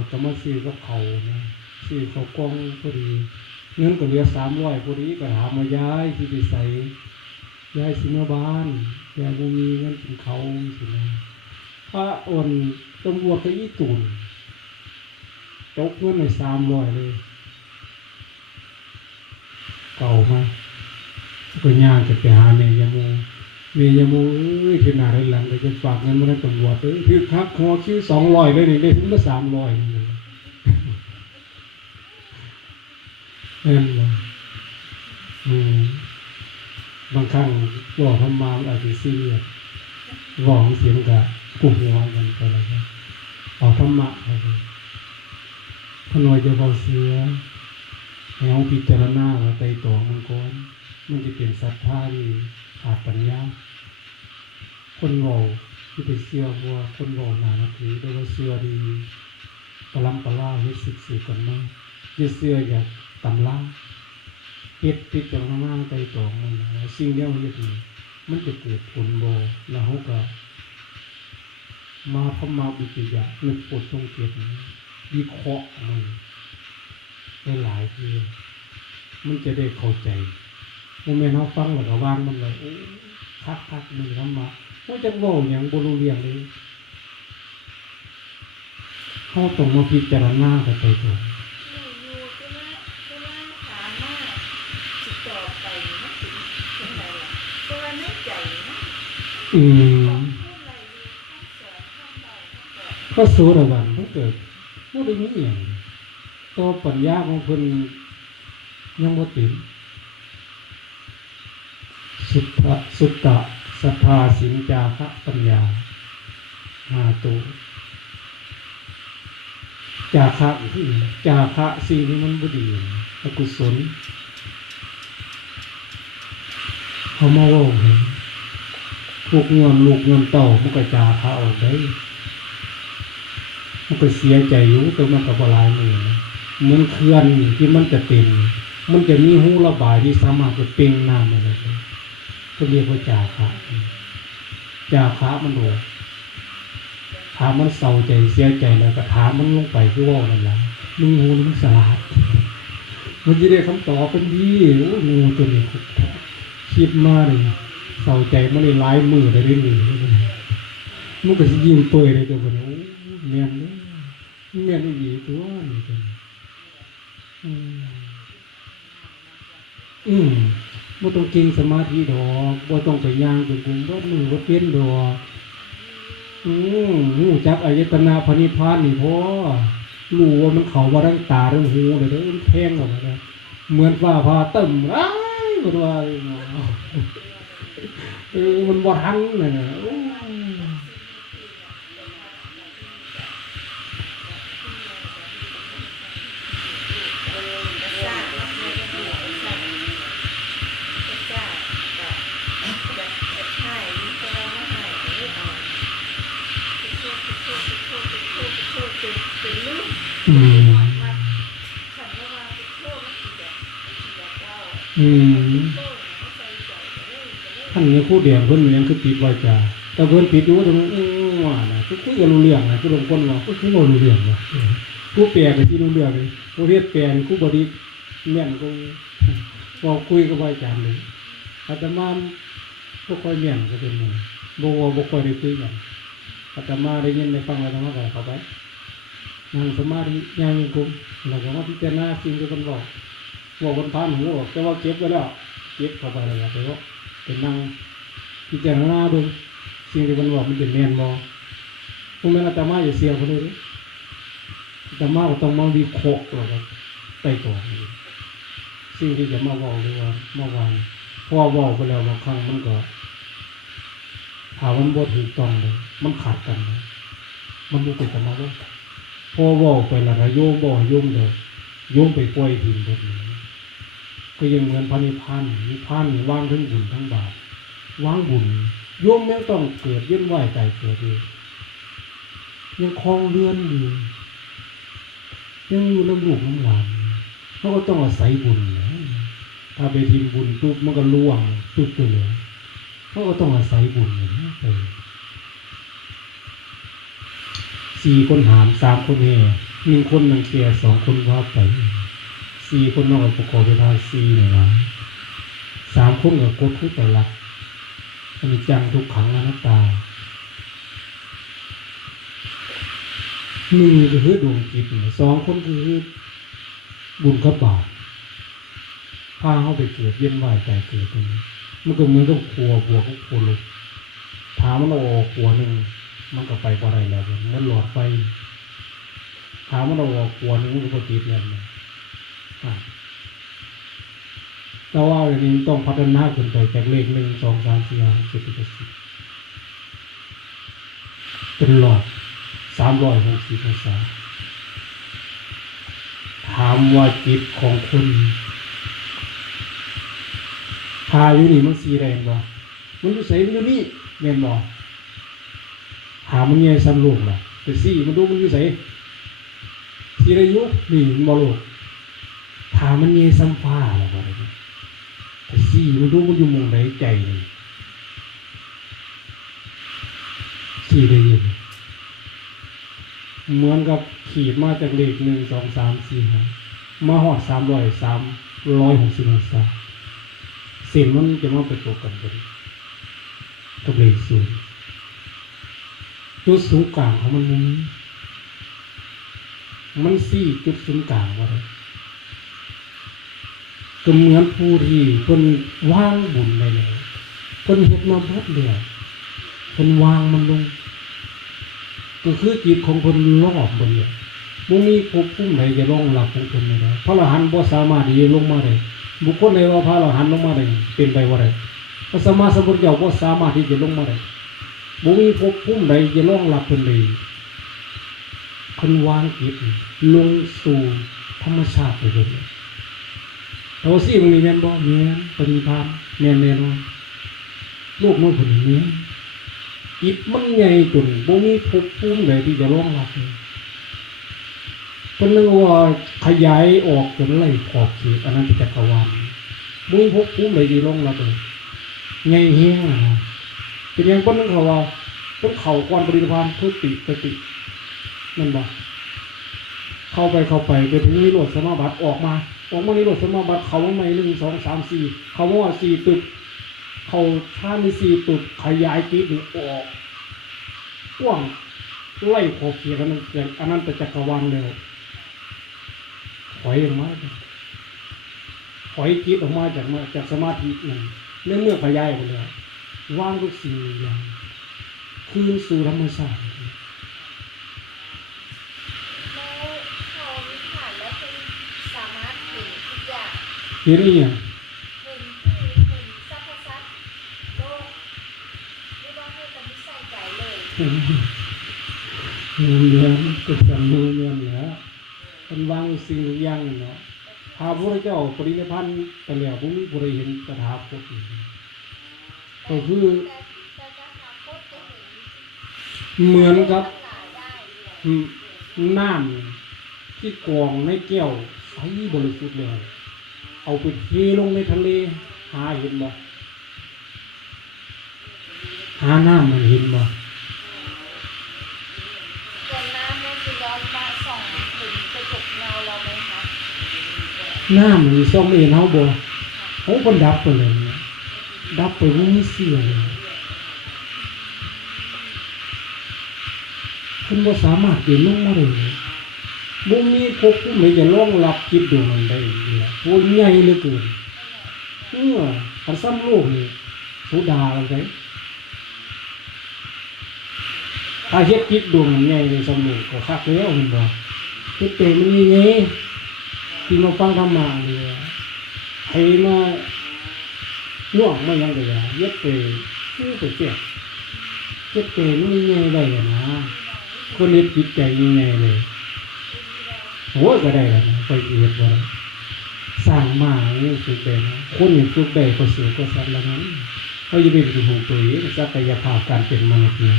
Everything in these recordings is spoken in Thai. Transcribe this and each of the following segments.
ชก็มาซื้อกับเขานะซื้อเขากล้องพอดีเงินก็เหลือสามร้อยพอดีก็ถามาย้ายที่ไปใส่ย้ายสิมื่อบ้านยายบ่มีเงินกินเขาสินะพระโอนตำรวจก็ยี่ตุนตกเงินในสามร้อยเลย เก่ามาก็ย่างจะไปหาเมยาโม เมยาโมเอ้ยขนาดไรหลังเลยจะฝากเงินมาให้ตำรวจเอ้ยคือคักคอคิวสองร้อยเลยนี่ได้ถึงมาสามร้อยนี่เอ็นเลยอืมบางครั้งบอกทำมาอาจจะซีเรียสบอกเสียงกะกุ่มหัวกันไปเลยครับเอาธรรมะไปเลยพนอยจะเบาเสือให้เราพิจารณาว่าใจตอมันก่อนมันจะเป็นศรัทธาที่ ขาดปัญญาคนเบาที่ไปเชื่อว่าคนเบาหนานาทีแต่ว่าเชื่อดีปลัมปลาเฮ็ดสิบสี่กันมาจะเชื่ออยากตำล่าเฮ็ดพิจารณาใจตองมันสิ่งเดียวมันจะดีมันจะเกิดผลโบ่แล้วเขาก็ มาพมาบิจิยะนึกปวดตรงเกียรติวิเคราะห์มันได้หลายทีมันจะได้เข้าใจ มเมนต์เขาฟังแล้วก็วางมันเลยโอ้คักคักๆมือทำมาว่จะโง่อย่างบรูเรียงเลยเข้าต้องมาพิจารณาไปไปตัวอยู่อยู่ก็ว่าก็ว่าถามว่าสิต่อไปมันสิเป็นไงล่ะก็ว่าในใจนะอืขมองพูดอะไรอยู่ข้างสอนข้างใดข้างสอนก็โสดาบันมันเกิดว่ได้มีอย่างตัวปัญญาของเพิ่นยังบ่ติด สุตตะสุตตะสัทธาสินจาคะปัญญาหาตัวจาคะที่จาคะสิ่งที่มันบุดีอกุศลเขามาว่าเห็นพวกเงินลูกเงินเต่ามันก็จาคะออกได้มันก็เสียใจอยู่แต่มันก็บลายมือเหมันเคลื่อนที่มันจะเต็มมันจะมีหูระบายที่สามารถจะเป่งน้ำอะไรได้ ก็เรียกว่าจาคะจาคะมันโหดถามมันเศร้าใจเสียใจแล้วก็ถามมันลงไปคือว่านั่นแหละมึงงูมึงสลาดมันจะได้คำตอบเป็นดีงูตัวนี้คิดมาเลยเศร้าใจมันเลยหลายมือได้เรื่อยมันก็สิยิงเปื่อยเลยตัวนี้เมียนเลยเมียนอีตัวนี่ตัวนี้อืมอืม บ่ต้องเก่งสมาธิดอกบ่ต้องไปย่างจนกุมบ่มือบ่เปลี่ยนดอกอืมหูจักอายตนาพนิพานนี่พ่อรู้ว่ามันเขาว่าทั้งตาทั้งหูเลยเด้อมันแพงหมดเลยเหมือนฟ้าพาเติมอ้ายมันว่าเลยเออมันบ่ทันเลยนะ ท่านนี้คู่เดียงเพิ่อนยังคือปิดวาจาแต่เพิ่อนปิดอยู่ตรงนั้นอื้อว่าน่ะคือคุยกันรู้เรื่องนะคือลงคนว่าคือคือรู้เรื่องว่ะกูแปลก็ที่รู้เรื่องเลยกูเฮ็ดแปลี่ยนกูบ่ไดีแม่นกูบ่คุยกับอาจาเลยอาตมาบ่ค่อยเมียนก็เป็นหมันบ่ว่าบ่ค่อยได้คุยกันอาตมาได้ยินได้ฟังอาตมาก็เข้าไปนั่งสมาธิย่างกุมแล้วก็มาพิจารณาสิ่งที่เพิ่นบอก บอกบนพานหูออกแต่ว่าเก็บไว้แล้วเก็บเข้าไปแล้วก็ไปว่าเป็นนั่งพิจารณาดูสิ่งที่เพิ่นบอกมันเป็นแม่นบ่พวกนั้นอาตมาอย่าเสียเขาเลยด้อาตมาต้องมาวิเคราะห์แล้วก็ไต่ตองดูสิ่งที่จะมาเว้าหรือว่าเมื่อวานพ่อเว่าไปแล้วบางครั้งมันก็ถามันบ่ถูกต้องเลยมันขาดกันนะมันบ่เป็นสมาธิพอว่าไปแล้วก็โยมบ่ให้โยมเด้อโยมไปปล่อยทิ้งเบิดนี้ ก็ยังเหมือนพระนิพพานนิพพานว่างทั้งบุญทั้งบาปว่างบุญโยมแม่งต้องเกิดเวียนว่ายตายเกิดอยู่ยังคลองเรือนอยู่ยังอยู่น้ำลูกน้ำหลานเขาก็ต้องอาศัยบุญนะถ้าไปทิมบุญปุ๊บมันก็ล่วงปุ๊บไปเลยเขาก็ต้องอาศัยบุญอย่างนี้ไปสี่คนหามสามคนเฮหนึ่งคนนึ่งเสียสองคนว่าไป สี่คนนอกประกอบไปทายสี่เนี่ยนะสามคนกับกดทุกแต่ละอันนี้จังทุกขังอนัตตาหนึ่งก็คือดวงจิตสองคนคือบุญกับบาปพาเขาไปเกิดเย็นว่ายใจเกิดตรงนี้มันก็เหมือนกับครัวบัวกับครัวลูกถามมันเอาออกครัวหนึ่งมันก็ไปก็ไรแล้วมันหลอดไฟถามมันเอาออกครัวหนึ่งมันก็ติดแล้ว นะอะแต่ว่าอันนี้ต้องพัฒนาขึ้นไปจากเลขหนึ่งสองสามสี่ห้าเจ็ดแปดสิบเป็นหลอดสามร้อยหกสิบองศาถามว่าจิตของคุณพาอยู่นี่มันสีแดงบ่มันอยู่ใสมันอยู่นี่แม่นบ่หามันแย่ซ้ำลูกล่ะแต่สีมันดูมันอยู่ใสสีอะไรอยู่นี่มันบ่ลูก ถามมันแย่ซ้ำฟ้าล่ะบ่ได้แต่สีมันดูมันอยู่มุงใดใจนี่สีได้ยินเหมือนกับขีดมาจากเลขหนึ่งสองสามสี่ห้ามาหอดสามร้อยสามร้อยหกสิบองศาเส้นมันจะมาประกบกันกันกับเลขศูนย์จุดศูนย์กลางของมันมันมันสี่จุดศูนย์กลางว่าไร ก็เหมือนผู้ที่เพิ่นว่างบุญไปแล้วเพิ่นเฮ็ดมาหมดแล้วเพิ่นวางมันลง ก็คือจิตของเพิ่นรอบบนเนี่ยบ่มีภพภูมิไหนจะรองรับของเพิ่นไม่ได้พระอรหันต์บ่สามารถที่จะลงมาได้บุคคลใดว่าพระอรหันต์ลงมาได้เป็นไปว่าได้พระสมมาสัมพุทธเจ้าก็สามารถที่จะลงมาได้บุมีภพภูมิใดจะรองรับเพิ่นเลยคนวางจิตลงสู่ธรรมชาติไปเลย เราสิมันมีแม่นบ่แม่นปฏิภาณแม่นแน่นอนโลกมันผลนี้จิตมันใหญ่จนบ่มีภพภูมิใดที่จะรองรับเลยเพิ่นนึกว่าขยายออกจนไล่ขอบเขตอันนั้นจักรวาลบ่มีภพภูมิใดที่รองรับเลยใหญ่เฮี้ยงนะเป็นยังเพิ่นนึกเขาว่าเพิ่นเข้าก่อนปฏิภาณทุติสตินั่นบ่เข้าไปเข้าไปไปถึงนิโรธสมาบัติออกมา ออกมานิโรธสมาบัติเขาว่าไม่หนึ่งสองสามสี่เขาว่าสี่ตึก เขาถ้ามีสี่ตึกขยายจิตนี่ออกกว้างไล่ขอบเขตอันนั้นเกิดอันนั้นเป็นจักรวาลแล้วถอยออกมาถอยจิตออกมาจากมาจากสมาธินั่นเรื่องเมื่อขยายไปแล้วว่างทุกสิ่งอย่างคืนสู่ธรรมชาติ แล้วเขานิพพานแล้วคุณสามารถเห็นทุกอย่าง เห็นนี่ยังเห็นที่เห็นสรรพสัตว์โลกหรือว่าให้กับนิสัยใจเลยเงียงก็จังงูเลี้ยงเหนือเป็นวางสิ่งอย่างเนาะพาพระเจ้าปรินิพพานไปแล้วผมมีบริเห็นตถาคตก็คือแต่แต่การทำโคตรจะเห็นเหมือนกับหลายได้อืมน้ำที่กรองในแก้วใสบริสุทธิ์เลย เอาไปเทลงในทะเล หาเห็นบ่หาน้ำมันเห็นบ่ส่วนน้ำเนี่ยคือย้อนมาส่องถึงกระจกเงาเราไหมคะน้ำนี่ซ่อมเองเฮาบ่เขาก็ดับไปเลยเนี่ยดับไปบ่มีเสียเลยคุณบ่สามารถเดินลงมาได้เลย บ่มีพวกผู้ใดจะรองรับจิตดวงนั้นได้เนี่ยโหใหญ่เหลือเกินเออคันซ้ำโลกนี่โสดาแล้วไดถ้าเฮ็ดจิตดวงนั้นใหญ่ในสมองก็คักแล้วแมันบ่เฮ็ดแต่มันใหญ่ที่มาฟังธรรมะนี่ให้มาน่วงไมาหยังก็อย่าเย็ดไปผู้ไปเสียเฮ็ดแต่มันใหญ่ได้อะนะคนนี้จิตใจยังไงเลย โอ้ก็ได้แล้วนะไปเอียดว่าสร้างมาเนี่ยสุดเป็นคนอย่างสุดได้ก็เสือก็สัตว์ล้วนั้นเขาจะเป็นของตัวเองศักยภาพการเป็นมนุษย์เนี่ย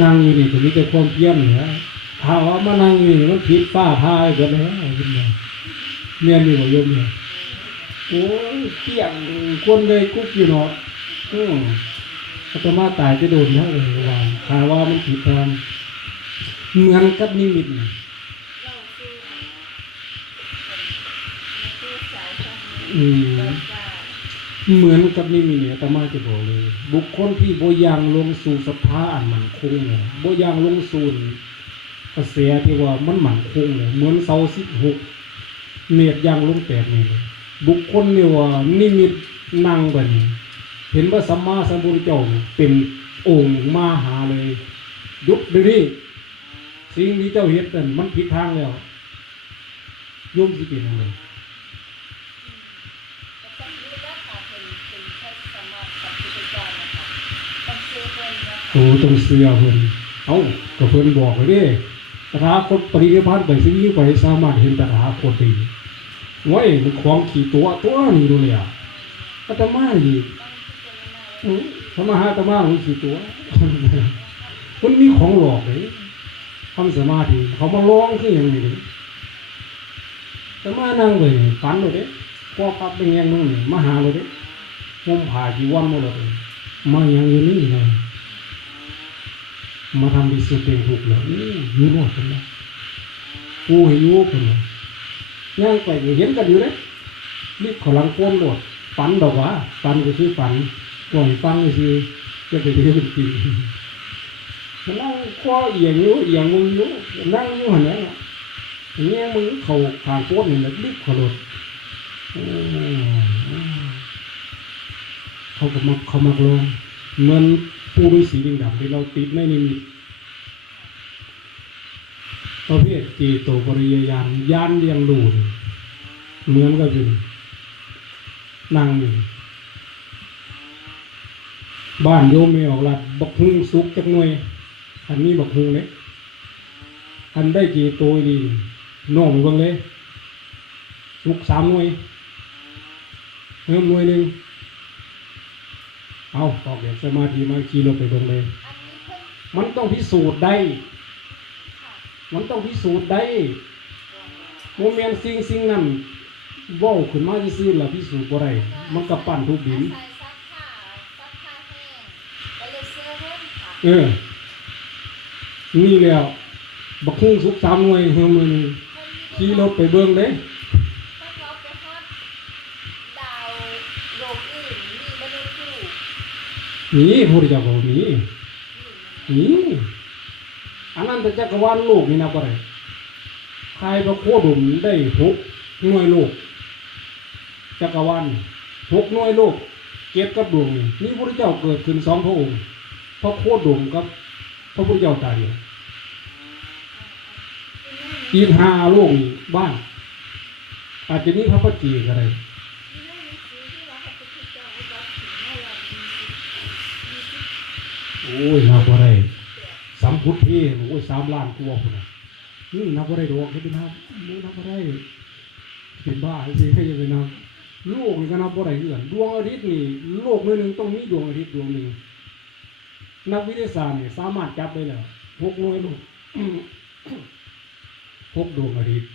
นางอยู่นี่ก็มีแต่ความเพียรเหนือถ้าว่ามานั่งอยู่นี่มันผิดป้าพายก็แล้วขึ้นมาเมียนี่บ่ยมเนี่ยโอ้ยเกี่ยงคนเลยกุ๊กอยู่เนาะอืมอาตมาตายจะโดนนะเออว่าถ้าว่ามันผิดทางเหมือนกับนิมิต อืมเหมือนกับนี่มีเนี่ยอาตมาจะบอกเลย บุคคลที่บ่ยังลงสู่สภาอันมั่นคงเนี่ยบ่ยังลงสู่กระแสที่ว่ามันหมั่นคงเลยเหมือนเสาสิบหกเมตรยางลงแตกนี่เลยบุคคลนี่ว่านิมิตนั่งบันี้เห็นว่าสัมมาสัมพุทธเจ้าเป็นองค์มาหาเลยยุบดูดิสิ่งที่เจ้าเห็นนั่นมันผิดทางแล้วโยมสิเป็นอะไร ก็ต้องรู้ว่าค่ะเป็นเป็นพระสัมมาสัมพุทธเจ้านะคะต้องเชื่อเโอ้ต้องเสือเพิ่นเอ้าก็เพิ่นบอกไว้เด้ตถาคตปรินิพพานไปสิ่งนี้ไปสามารถเห็นตถาคตได้ไว้มันของขี่ตัวตัวนี่ดูเลยอะอาตมานี่ธรรมะอาตมามันขี่ตัวมันมีของหลอกเลยทำสมาธิเขามาร้องคืออย่างนี้เลยอาตมานั่งเลยฝันเลยเด้พอพับเป็นแงงนึงนี่มาหาเลยเด้ห่มผ้าจีวรหมดเลยมาอย่างอยู่นี่เลย มาทำดีสุดเองถูกแล้วนี่อยูโน่นคนละกูให้อยูคนละย่างไปเห็นกันอยู่เลยนี่ขอลังโกนโหลดฝันดอกว่าฝันก็คือฝันก่อนฟังก็คือจะไปเรียนจริงนนั่งข้อเอียงอยู่เอียงมึงอยู่นั่งอยู่หันนั้ยเงี้ยมึงเขาขางโคตรนี่แหละรีบขอโหลดเขาก็มาเขามาลงเหมือน ผู้ฤาษีลิงดำที่เราติดไม่นิมิตประเภทจีโตปริยญาณยานเรียงรูนเหมือนกับอยู่นั่งอยู่บ้านโยมไม่ออกลัดบักฮุงสุกจักหน่วย อันนี้บักฮุงเลยอันได้จีโตดีน้องเบิ่งเลยสุกสามหน่วยเพิ่มหน่วยหนึ่ง เอาออกเดี๋ยวสมาธิมาขี่รถไปเบิ่งเลยอันนี้เพิ่นมันต้องพิสูจน์ได้ค่ะมันต้องพิสูจน์ได้โมเมนต์สิ่งสิ่งนั้นเว้าขึ้นมาซื่อๆแล้วพิสูจน์บ่ได้มันก็ปั้นทุบดินอาศัยซักผ้าซักผ้าแห้งก็เลยเสื้อเพิ่นค่ะเออ นี่แล้วบักคุ้งสุกสามหน่วยเฮือมือหนึงเพิ่นขี่รถไปเบิ่งเลย นีพระพุทธเจ้าบอกหนีหนีอันนั้นแต่จักรวาลโลกนี่นับบ่ได้ใครพระโคดมได้หกหน่วยโลกจักรวาลหกหน่วยโลกเก็บกับดวงนี่นี่พระเจ้าเกิดขึ้นสองพระองค์พระโคดมกับพระพุทธเจ้าตายเดียวอีกห้าโลกบ้านอาจจะนี้พระพุทธจีก็ได้ โอ้ยนับว่าได้สามพุทธเทโอ้ยสามล้านกว่าคนน่ะนี่นับว่าได้ดอกเฮ็ดเป็นนับนี่นับว่าได้เป็นบ้าสิให้ยังไงนับโลกนี่ก็นับว่าได้เหือนดวงอาทิตย์นี่โลกหนึงต้องมีดวงอาทิตย์ดวงหนึ่งนักวิทยาศาสตร์เนี่ยสามารถจับได้แล้วหกหน่วยโลกหกดวงอาทิตย์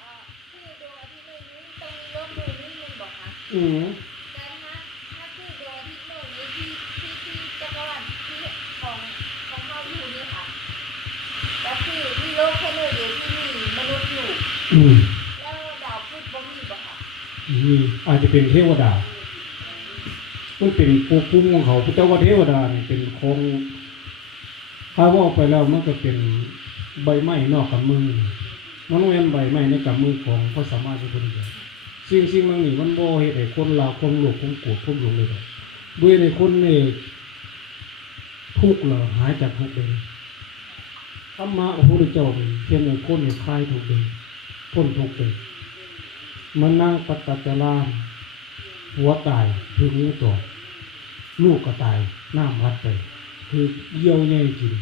อ่าคือดวงอาทิตย์หน่วยนี้ต้องมี แล้วดาวพุธบ่มีบ่ค่ะมีอาจจะเป็นเทวดามันเป็นภูมิภูมิของเขาแต่ว่าเทวดาเนี่ยเป็นของถ้าว่าไปแล้วมันก็เป็นใบไม้นอกกับมือมันเว้นใบไม้ในกับมือของพระสัมมาสัมพุทธเจ้าสิ่งสิ่งเหล่านี้มันโบเหตุให้คนเราคนโลภคนโกรธคนหลงเลยด้วยในคนนี่ทุกข์เหรอหายจากทุกข์เลยธรรมะของพระพุทธเจ้าเป็นเพียงในคนในคลายทุกข์เลย พ้นทุกข์เลยมันนั่งปัตตจาราหัวตายถึงนิ้ต่อลูกก็ตายน้ำรัดไป คือเยี่ยวแย่จริง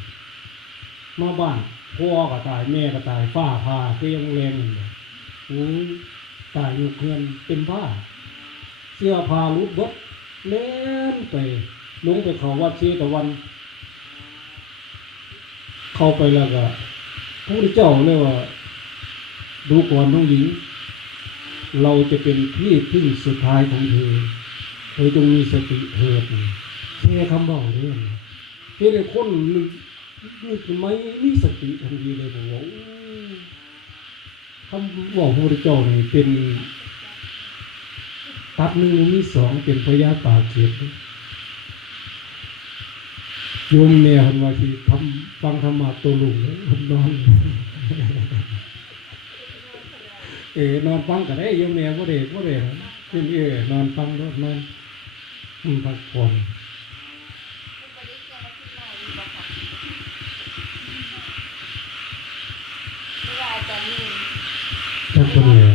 มาบ้านพ่อก็ตายแม่ก็ตายฝ้าพาก็ยังแรงอยู่เลยอุ้ยตายอยู่เพื่อนเป็นผ้า เสื้อผ้าลุดบดเล่นไปลงไปเขาวัดเชตะวัน เข้าไปแล้วก็พระพุทธเจ้าเรียกว่า ดูก่อนน้องหญิง เราจะเป็นที่พึ่งสุดท้ายของเธอ เธอจงมีสติเถิดแค่คำบอกเรื่องเฮ้ยคนนึกนึกไม่มีสติทันทีเลยผมว่าโอ้คำบอกพระพุทธเจ้านี่เป็นตับหนึ่งมีสองเป็นพญาป่าเขียดโยมเนี่ยเห็นว่าที่ทำฟังธรรมะตัวลุงเลยผมนอน เออนอนฟังก็ได้โยมเนี่ยบ่ได้บ่ได้เพิ่นเออนอนฟังรถนอนอืมพักผ่อนผู้บริจาคที่มาอยู่บ่ค่ะเวลาอาจารย์นี่จักคนเนี่ย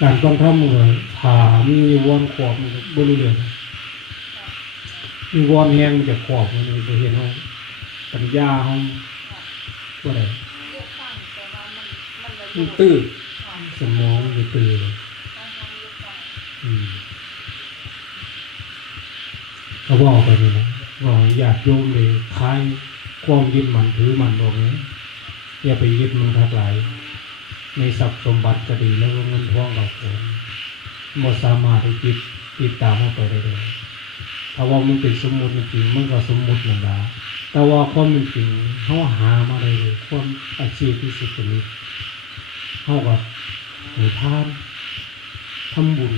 การฟังธรรมก็ถามมีวอนขอบมันก็บ่รู้เรื่องมีวอนแฮงมันจะขอบมันบ่เห็นเฮาปัญญาเฮาบ่ได้ มันตื้อสมองมันตื้อเลยต้องทำเลือกตั้งอืมเขาบอกไปนี่นะบอกให้ญาติโยมเลยคลายความยึดมันถือมันออกนี้อย่าไปยึดมันทักหลายในทรัพย์สมบัติก็ดีแล้วก็เงินทองเราคนบ่สามารถที่จิตติดตามเข้าไปได้เลยถ้าว่ามันเป็นสมมุติจริงมันก็สมมุตินั่นละแต่ว่าความเป็นจริงเขาหามาได้เลยความอาชีพที่สุจริต เขากับหนูทานทำบุญ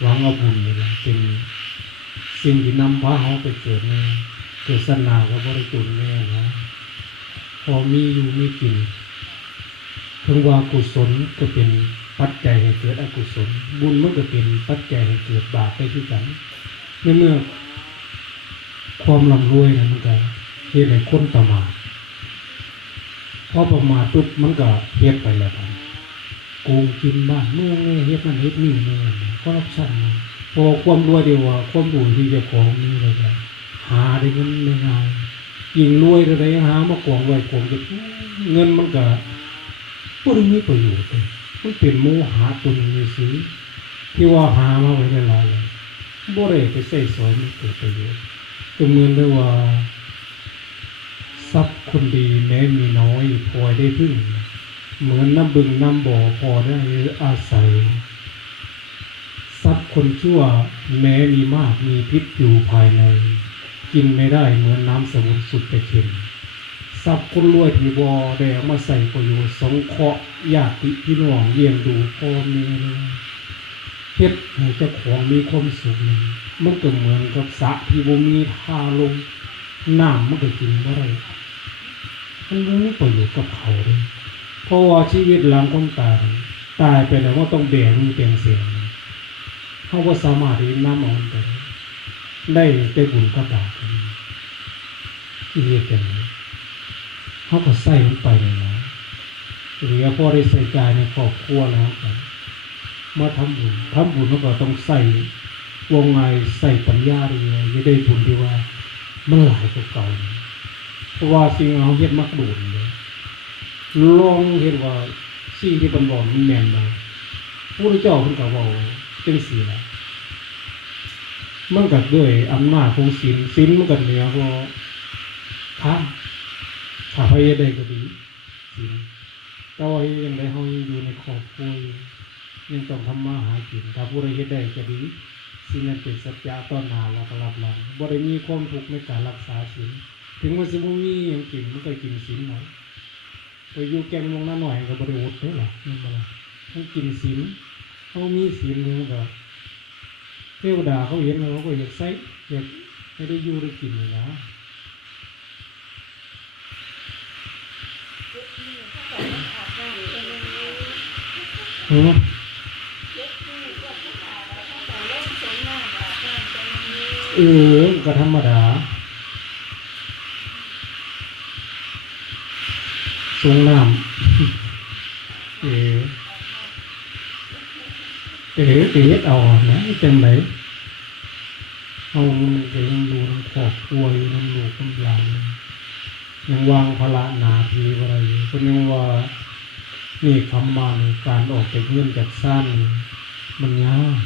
หวังเอาบุญนี่แหละเป็นสิ่งที่นำพาเขาไปเกิดในเกิดสนากับบริจุนแน่นะพอมีอยู่มีกินถึงว่ากุศลก็เป็นปัจจัยให้เกิดอกุศล บุญมันก็เป็นปัจจัยให้เกิดบาปไปที่กันในเมื่อความร่ำรวยนะมันก็เฮ็ดให้คนประมาท พอประมาทปุ๊บมันก็เฮ็ดไปแล้วครับโกงกินบ้านเมืองนี่เฮ็ดนั่นเฮ็ดนี่นี่คอร์รัปชันนี่พอความรวยเดียวว่าความรวยที่จะของนี่เลยครับหาได้เงินไม่ง่ายยิ่งรวยเท่าใดหามากองไว้กองจะเงินมันก็บ่ได้มีประโยชน์เลยมันเป็นโมหะตัวนึงในซื้อที่ว่าหามาไว้ในลายเลยบ่ได้ไปใส่สอยมันเกิดประโยชน์ก็เหมือนด้วยว่า คนดีแม้มีน้อยพอได้พึ่ง เหมือนน้ำบึงน้ำบ่อพอได้อาศัย ทรัพย์คนชั่วแม้มีมากมีพิษอยู่ภายใน กินไม่ได้เหมือนน้ำสมุนสุดแต่เค็มทรัพย์คนรวยที่บอได้เอามาใส่ประโยชน์สงเคราะห์ญาติพี่น้องเลี้ยงดูพ่อแม่เลยเฮ็ดให้เจ้าของมีความสุขนี่มันก็เหมือนกับสระที่บ่มีท่าลงน้ำมันก็กินบ่ได้ มันบ่มีประโยชน์กับเขาเลยเพราะว่าชีวิตหลังคนตายตายไปแล้วว่าต้องแบกมือแบกเสียงเขาก็สามารถที่น้ำออนไปได้ได้บุญกับบาปที่เรียกกันนี้เขาก็ใส่ลงไปเลยนะหลือพอได้ใส่ใจในครอบครัวแล้วกันมาทำบุญทำบุญเขาก็ต้องใส่วงไงใส่ปัญญาดีเลยจะได้บุญที่ว่ามันหลายกว่าเก่า เพราะว่าสิ่งเราเฮ็ดมักดูดลองเห็นว่าสิ่งที่เป็นบอกมันแม่นมาพระพุทธเจ้าเพิ่นก็บอกจังสี่แหละมันก็ด้วยอำนาจของศีลศีลมันก็เหนือกว่าทานถ้าเขาเฮ็ดได้ก็ดีสิแต่ว่ายังได้เขาอยู่ในครอบครัวอยู่ยังต้องทำมาหากินถ้าผู้ใดเฮ็ดได้ก็ดีสิ่งนั้นเป็นสัจจะต้นหน้าเราก็รับหลังบ่ได้มีความทุกข์ในการรักษาศีล ถึงว่าสิบ่มีหยังกินมันก็กินศีลหน่อยไปอยู่แกงวงนั้นหน่อยก็บ่ได้อดเด้อล่ะนี่บ่ล่ะต้องกินศีลเขามีศีลนี่มันก็เทวดาเขาเห็นแล้วเขาก็อยากใส่อยากให้ได้อยู่ได้กินนี่นะยุคนี้ถ้าเกิดมันอาบน้ำเป็นยังไงอือยุคนี้ก็ถ้าอาบถ้าใส่เล่นสงน้ำอาบน้ำเป็นยังไง เออก็ธรรมดา สงน้ำเออเออเออเอานะจังไหนเอาเดี๋ยวยังดูน้ำครอบครัวอยู่น้ำหลูกน้ำหลานยังวางภาระนาทีอะไรอยู่คนยังว่านี่คำมาในการออกจากเงื่อนจากสั้นมันยาก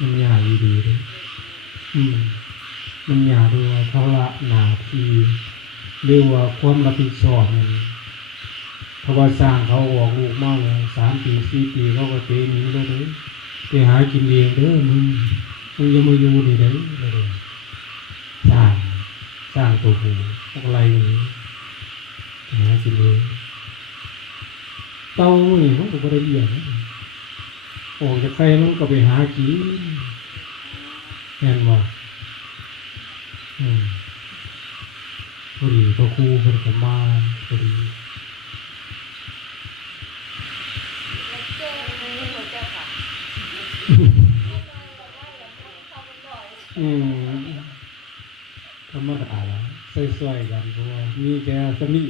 มันยากดีเลยอืมมันยากดูว่าภาระนาที เรียกว่าความรับผิดชอบนี่เพราะว่าสร้างเขาออกลูกมากเลยสามปีสี่ปีเขาก็เตะหนีแล้เลยไปหากินเองเด้อมึงมึงยังมาอยู่นี่เด้อเลยสร้างสร้างตัวผู้พวกอะไรอย่างนี้หากินเองเต่านี่มันก็บ่ได้เลี้ยงออกจากไข่มันก็ไปหากินแม่นบ่อืม พอดีพอครูเพิ่นก็มาพอดีแล้วเจ้าไม่รู้เจ้าค่ะอืมธรรมดาแล้วใส่ๆกันเพราะว่ามีแค่สนิ